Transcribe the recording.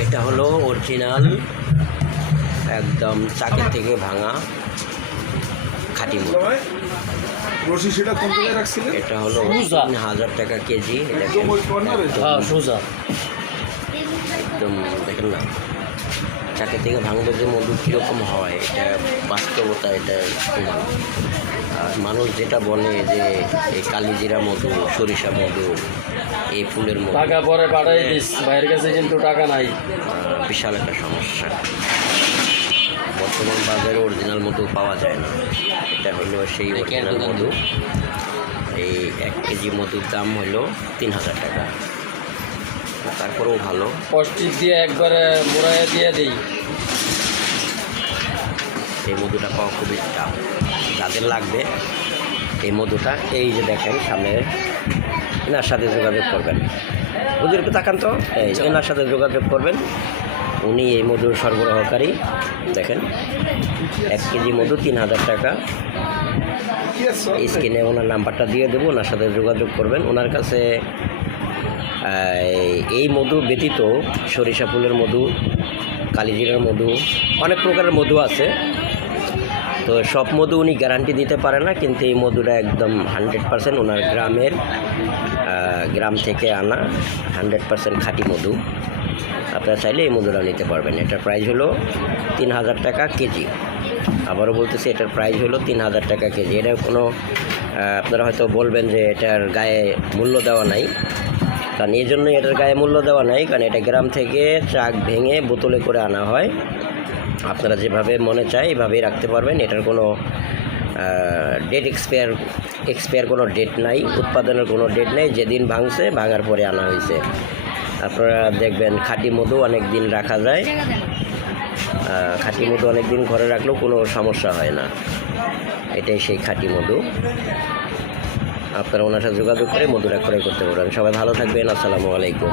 এটা হলো অরিজিনাল একদম চাকের থেকে ভাঙা খাঁটি রশি সেটা কোন জায়গায় রাখছিলেন? এটা হলো তিন হাজার টাকা কেজি। এটা হ্যাঁ সোজা। একদম দেখেন না। চাকে থেকে ভাঙলে যে মধু কীরকম হয় এটা বাস্তবতা এটা প্রমাণ আর মানুষ যেটা বলে যে এই কালিজিরা মধু সরিষা মধু এই ফুলের মধু টাকা পরে পাঠাই দিস ভাইয়ের কাছে কিন্তু টাকা নাই। বিশাল একটা সমস্যা। বর্তমান বাজারে অরিজিনাল মধু পাওয়া যায় না। এটা হলো সেই অরিজিনাল মধু। এই এক কেজি মধুর দাম হলো তিন হাজার টাকা। তারপরেও ভালো। পস্টিক দিয়ে একবারে মোড়াইয়া দিয়ে দিই। এই মধুটা পাওয়া খুবই টাফ। যাদের লাগবে এই মধুটা এই যে দেখেন সামনে এনার সাথে যোগাযোগ করবেন। হুজুর একটু তাকান তো। এই যে এনার সাথে যোগাযোগ করবেন। উনি এই মধুর সরবরাহকারী দেখেন এক কেজি মধু তিন হাজার টাকা। স্ক্রিনে ওনার নাম্বারটা দিয়ে দেবো ওনার সাথে যোগাযোগ করবেন। ওনার কাছে এই মধু ব্যতীত সরিষা ফুলের মধু কালিজিরার মধু, অনেক প্রকারের মধু আছে। তো সব মধু উনি গ্যারান্টি দিতে পারে না, কিন্তু এই মধুটা একদম হান্ড্রেড পারসেন্ট ওনার গ্রামের গ্রাম থেকে আনা হান্ড্রেড পারসেন্ট খাঁটি মধু। আপনারা চাইলে এই মধুটা নিতে পারবেন। এটার প্রাইস হলো তিন হাজার টাকা কেজি। আবারও বলতেছি, এটার প্রাইস হলো তিন হাজার টাকা কেজি। এটা কোনো আপনারা হয়তো বলবেন যে এটার গায়ে মূল্য দেওয়া নাই। কারণ এই জন্যই এটার গায়ে মূল্য দেওয়া নাই, কারণ এটা গ্রাম থেকে চাক ভেঙে বোতলে করে আনা হয়। আপনারা যেভাবে মনে চায় এভাবেই রাখতে পারবেন। এটার কোনো ডেট এক্সপায়ার এক্সপায়ার কোনো ডেট নাই, উৎপাদনের কোনো ডেট নেই, যেদিন ভাঙছে, ভাঙার পরে আনা হয়েছে। আপনারা দেখবেন খাঁটি মধু অনেক দিন রাখা যায়। খাঁটি মধু অনেক দিন ঘরে রাখলেও কোনো সমস্যা হয় না। এটাই সেই খাঁটি মধু। আপনারা ওনার সাথে যোগাযোগ করে মধুরা ক্রয় করতে পারবেন সবাই ভালো থাকবেন আসসালামু আলাইকুম।